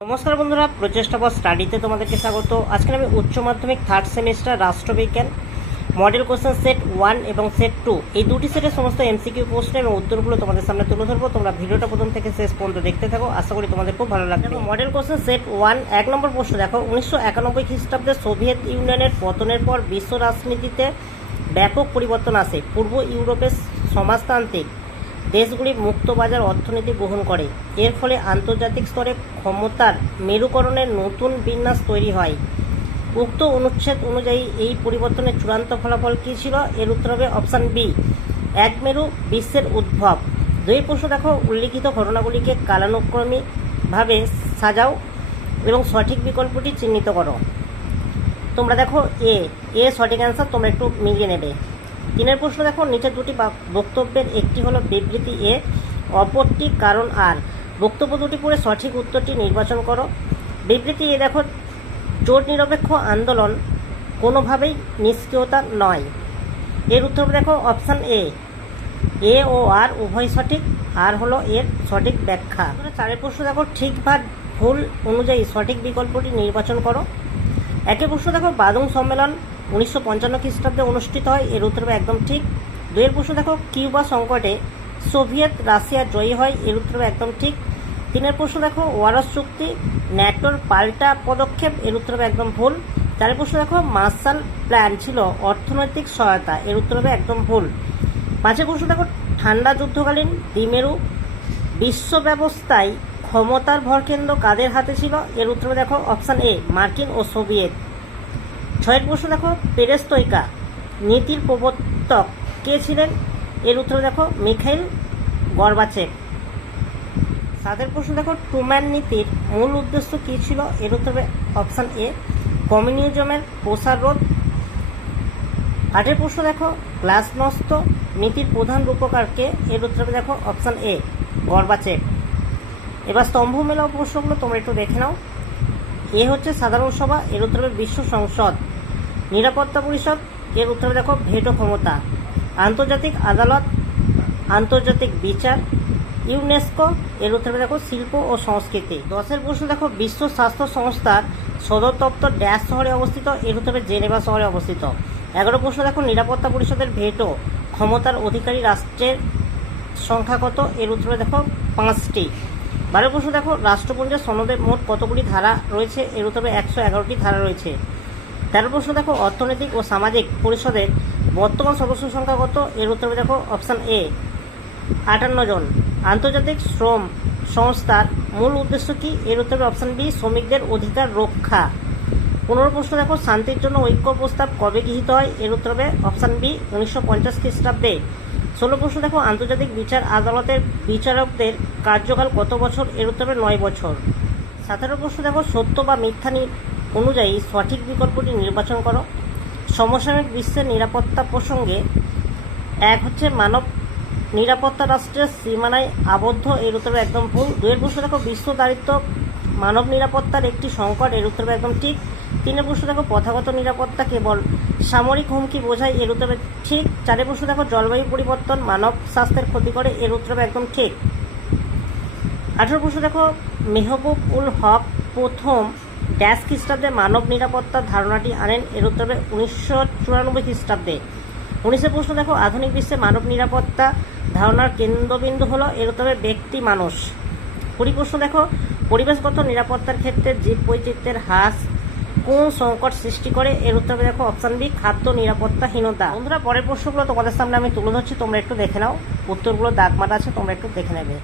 নমস্কার বন্ধুরা, প্রচেষ্টা ফর স্টাডিতে তোমাদেরকে স্বাগত। আজকে আমি উচ্চ মাধ্যমিক থার্ড সেমিস্টার রাষ্ট্রবিজ্ঞান মডেল কোশ্চেন সেট 1 এবং সেট 2 এই দুটি সেটের সমস্ত এমসিকিউ প্রশ্ন এবং উত্তরগুলো তোমাদের সামনে তুলে ধরবো। তোমরা ভিডিওটা প্রথম থেকে শেষ পর্যন্ত দেখতে থাকো, আশা করি তোমাদের খুব ভালো লাগবে। মডেল কোশ্চেন সেট 1 এক নম্বর প্রশ্ন দেখো, 1991 খ্রিস্টাব্দে সোভিয়েত ইউনিয়নের পতনের পর বিশ্ব রাজনীতিতে ব্যাপক পরিবর্তন আসে। পূর্ব ইউরোপের সমাজতান্ত্রিক দেশগুলি মুক্তবাজার অর্থনীতি গ্রহণ করে। এর ফলে আন্তর্জাতিক স্তরে ক্ষমতার মেরুকরণের নতুন বিন্যাস তৈরি হয়। উক্ত অনুচ্ছেদ অনুযায়ী এই পরিবর্তনের চূড়ান্ত ফলাফল কী ছিল? এর উত্তর হবে অপশান বি, এক মেরু বিশ্বের উদ্ভব। দুই প্রশ্ন দেখো, উল্লিখিত ঘটনাগুলিকে কালানুক্রমিকভাবে সাজাও এবং সঠিক বিকল্পটি চিহ্নিত করো। তোমরা দেখো এ সঠিক অ্যান্সার, তোমরা একটু মিলিয়ে নেবে। তিনের প্রশ্ন দেখো, নিচের দুটি বক্তব্যের একটি হলো বিবৃতি এ, অপরটি কারণ আর। বক্তব্য দুটি পড়ে সঠিক উত্তরটি নির্বাচন করো। বিবৃতি এ দেখো, জোট নিরপেক্ষ আন্দোলন কোনোভাবেই নিষ্ক্রিয়তা নয়। এর উত্তর দেখো অপশান এ ও আর উভয় সঠিক, আর হলো এর সঠিক ব্যাখ্যা। চারের প্রশ্ন দেখো, ঠিক বা ভুল অনুযায়ী সঠিক বিকল্পটি নির্বাচন করো। একের প্রশ্ন দেখো, বাদুং সম্মেলন 1955 খ্রিস্টাব্দে অনুষ্ঠিত হয়। এর উত্তর হবে একদম ঠিক। দুইয়ের প্রশ্ন দেখো, কিউবা সংকটে সোভিয়েত রাশিয়া জয়ী হয়। এর উত্তর হবে একদম ঠিক। তিনের প্রশ্ন দেখো, ওয়ারস চুক্তি ন্যাটোর পাল্টা পদক্ষেপ। এর উত্তর হবে একদম ভুল। চারের প্রশ্ন দেখো, মার্শাল প্ল্যান ছিল অর্থনৈতিক সহায়তা। এর উত্তর হবে একদম ভুল। পাঁচের প্রশ্ন দেখো, ঠান্ডা যুদ্ধকালীন দ্বিমেরু বিশ্ব ব্যবস্থায় ক্ষমতার ভরকেন্দ্র কাদের হাতে ছিল? এর উত্তর দেখো অপশান এ, মার্কিন ও সোভিয়েত। ছয়ের প্রশ্ন দেখো, পেরেস্ট্রোইকা নীতির প্রবর্তক কে ছিলেন? এর উত্তর দেখো মিখাইল গর্বাচেভ। সাতের প্রশ্ন দেখো, ট্রুম্যান নীতির মূল উদ্দেশ্য কী ছিল? এর উত্তর হবে অপশান এ, কমিউনিজমের প্রসার রোধ। আটের প্রশ্ন দেখো, গ্লাসনস্ত নীতির প্রধান রূপকারকে? এর উত্তর হবে দেখো অপশান এ, গর্বাচেভ। এবার স্তম্ভ মেলাও প্রশ্নগুলো তোমরা একটু দেখে নাও। এ হচ্ছে সাধারণ সভা। এর উত্তর হবে বিশ্ব সংসদ। নিরাপত্তা পরিষদ। এর উত্তর দেখো ভেটো ক্ষমতা। আন্তর্জাতিক আদালত, আন্তর্জাতিক বিচার। ইউনেস্কো। এর উত্তর দেখো শিল্প ও সংস্কৃতি। 10এর প্রশ্ন দেখো, বিশ্ব স্বাস্থ্য সংস্থার সদর দপ্তর ড্যাশ শহরে অবস্থিত? এর উত্তর হবে জেনেভা শহরে অবস্থিত। 11 প্রশ্ন দেখো, নিরাপত্তা পরিষদের ভেটো ক্ষমতার অধিকারী রাষ্ট্রের সংখ্যা কত? এর উত্তর দেখো 5টি। 12 প্রশ্ন দেখো, রাষ্ট্রপুঞ্জের সনদে মোট কতগুলি ধারা রয়েছে? এর উত্তর 111টি ধারা রয়েছে। 13 প্রশ্ন দেখো, অর্থনৈতিক ও সামাজিক পরিষদের বর্তমান সদস্য সংখ্যা কত? এর উত্তর দেখো অপশান এ, 58 জন। আন্তর্জাতিক শ্রম সংস্থার মূল উদ্দেশ্য কি? এর উত্তর অপশান বি, শ্রমিকদের অধিকার রক্ষা। 15 প্রশ্ন দেখো, শান্তির জন্য ঐক্য প্রস্তাব কবে গৃহীত হয়? এর উত্তর হবে অপশান বি, 1950 খ্রিস্টাব্দে। 16 প্রশ্ন দেখো, আন্তর্জাতিক বিচার আদালতের বিচারকদের কার্যকাল কত বছর? এর উত্তর হবে 9 বছর। 17 প্রশ্ন দেখো, সত্য বা মিথ্যা অনুযায়ী সঠিক বিকল্পটি নির্বাচন করো। সমসাময়িক বিশ্বের নিরাপত্তা প্রসঙ্গে এক হচ্ছে মানব নিরাপত্তা রাষ্ট্রের সীমানায় আবদ্ধ। এর উত্তর একদম ভুল। 2এর প্রশ্ন দেখো, বিশ্ব দারিদ্র্য মানব নিরাপত্তার একটি সংকট। এর উত্তর একদম ঠিক। 3এর প্রশ্ন দেখো, প্রথাগত নিরাপত্তা কেবল সামরিক হুমকি বোঝায়। এর উত্তর ঠিক। 4এর প্রশ্ন দেখো, জলবায়ু পরিবর্তন মানব স্বাস্থ্যের ক্ষতি করে। এর উত্তর একদম ঠিক। 18 প্রশ্ন দেখো, মেহবুব উল হক প্রথম ড্যাশ খ্রিস্টাব্দে মানব নিরাপত্তার ধারণাটি আনেন? এর উত্তর 1994 খ্রিস্টাব্দে। 19এর প্রশ্ন দেখো, আধুনিক বিশ্বে মানব নিরাপত্তা ধারণার কেন্দ্রবিন্দু হলো? এর উত্তর ব্যক্তি মানুষ। 20 প্রশ্ন দেখো, পরিবেশগত নিরাপত্তার ক্ষেত্রে জীব বৈচিত্র্যের হ্রাস কোন সংকট সৃষ্টি করে? এর উত্তর দেখো অপশান বি, খাদ্য নিরাপত্তাহীনতা। বন্ধুরা, পরের প্রশ্নগুলো তোমাদের সামনে আমি তুলে ধরছি, তোমরা একটু দেখে নাও। উত্তরগুলো দাগমাটা আছে, তোমরা একটু দেখে নেবে।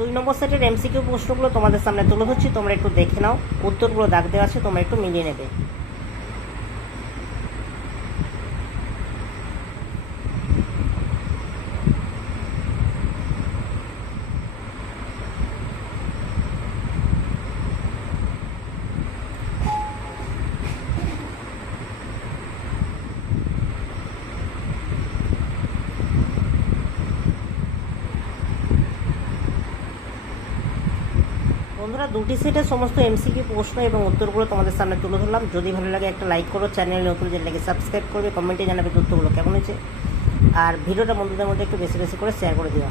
দুই নম্বর সেটের এমসিকিউ প্রশ্নগুলো তোমাদের সামনে তুলে ধরছি, তোমরা একটু দেখে নাও। উত্তরগুলো দাগ দেওয়া আছে, তোমরা একটু মিলিয়ে নেবে। বন্ধুরা, দুটি সেটের সমস্ত এমসিকিউ প্রশ্ন এবং উত্তরগুলো তোমাদের সামনে তুলে ধরলাম। যদি ভালো লাগে একটা লাইক করো, চ্যানেল নতুন চ্যানেলটাকে সাবস্ক্রাইব করবে, কমেন্টে জানাবে তথ্যগুলো কেমন হয়েছে, আর ভিডিওটা বন্ধুদের মধ্যে একটু বেশি বেশি করে শেয়ার করে দিও।